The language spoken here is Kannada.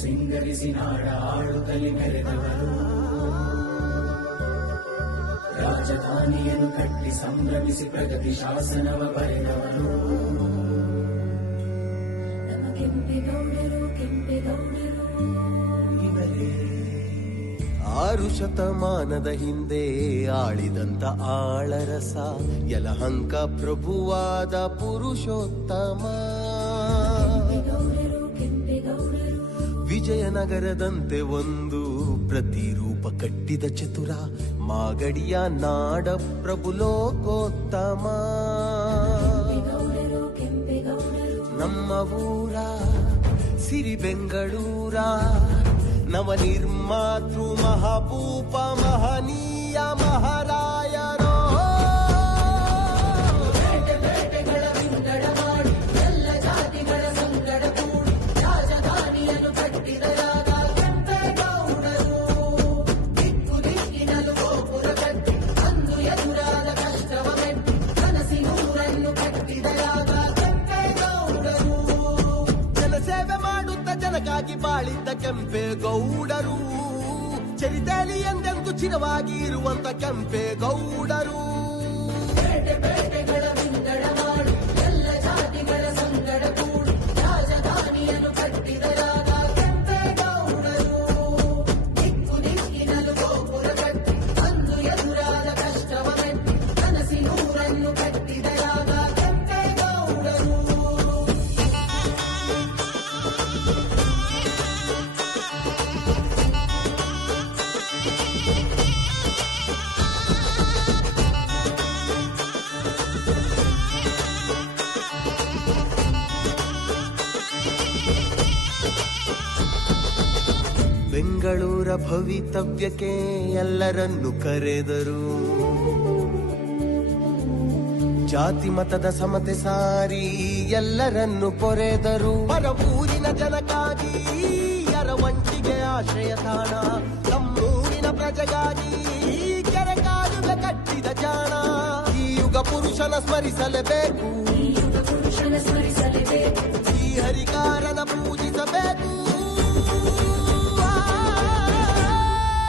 ಸಿಂಗರಿಸಿ ನಾಡ ಆಳುತ್ತಲಿ ಮೆರೆದವರು, ರಾಜಧಾನಿಯನ್ನು ಕಟ್ಟಿ ಸಂಭ್ರಮಿಸಿ ಪ್ರಗತಿ ಶಾಸನವ ಬರೆದವರು. ನಮ್ಮ ಕೆಂಪೇಗೌಡರು ಕೆಂಪೇಗೌಡರು ಇವರೇ. 6 ಶತಮಾನದ ಹಿಂದೆ ಆಳಿದಂತ ಆಳರಸ, ಯಲಹಂಕ ಪ್ರಭುವಾದ ಪುರುಷೋತ್ತಮ. ವಿಜಯನಗರದಂತೆ ಒಂದು ಪ್ರತಿರೂಪ ಕಟ್ಟಿದ ಚತುರ, ಮಾಗಡಿಯ ನಾಡ ಪ್ರಭು ಲೋಕೋತ್ತಮ. ನಮ್ಮ ಊರ ಸಿರಿ ಬೆಂಗಳೂರ, ನವ ನಿರ್ಮಾತೃ ಮಹಾಭೂಪ ಮಹನೀಯ ಮಹಾರಾಯರೋ. ಬೇಟೆಗಳ ವಿಂಗಡ ಮಾಡಿ ಎಲ್ಲ ಜಾತಿಗಳ ಸಂಗಡ ಕೂಡಿ ರಾಜಧಾನಿಯನ್ನು ಕಟ್ಟಿದರಾದ ಕೆಂಪೇಗೌಡರು. ದಿಕ್ಕು ದಿಕ್ಕಿನಲ್ಲೂ ಗೋಪುರ ಕಟ್ಟಿ ಅಂದು ಎದುರಾದ ಕಷ್ಟವ ಮೆಟ್ಟಿ ಕನಸಿನೂರನ್ನು ಕಟ್ಟಿದರಾದ ಕೆಂಪೇಗೌಡರು. ಜನಸೇವೆ ಮಾಡುತ್ತ ಜನಕ್ಕಾಗಿ ಬಾಳಿದ್ದ ಕೆಂಪೇಗೌಡರು, ಚರಿತೆಯಲ್ಲಿ ಎಂದೆಂದು ಚಿರವಾಗಿ ಇರುವಂತ ಕೆಂಪೇಗೌಡರು. ಬೇಟೆಗಳ ವಿಂಗಡ ಮಾಡಿ ಎಲ್ಲ ಜಾತಿಗಳ ಸಂಗಡ ಕೂಡಿ ರಾಜಧಾನಿಯನ್ನು ಕಟ್ಟಿದರಾದ ಕೆಂಪೇಗೌಡರು. ದಿಕ್ಕು ದಿಕ್ಕಿನಲ್ಲೂ ಗೋಪುರ ಕಟ್ಟಿ ಅಂದು ಎದುರಾದ ಕಷ್ಟವ ಮೆಟ್ಟಿ ಕನಸಿನೂರನ್ನು ಕಟ್ಟಿದರಾದ ಕೆಂಪೇಗೌಡರು. ಬೆಂಗಳೂರ ಭವಿತವ್ಯಕ್ಕೆ ಎಲ್ಲರನ್ನು ಕರೆದರು, ಜಾತಿ ಮತದ ಸಮತೆ ಸಾರಿ ಎಲ್ಲರನ್ನು ಪೊರೆದರು. ಪರವೂರಿನ ಜನಕ್ಕಾಗಿ ಅರವಂಟಿಗೆ ಆಶ್ರಯ ತಾಣ, ನಮ್ಮೂರಿನ ಪ್ರಜೆಗಾಗಿ ಕೆರೆ ಕಾಲುವೆ ಕಟ್ಟಿದ ಜಾಣ. ಈ ಯುಗ ಪುರುಷನ ಸ್ಮರಿಸಲೇಬೇಕು, ಈ ಹರಿಕಾರನ ಪೂಜಿಸಬೇಕು.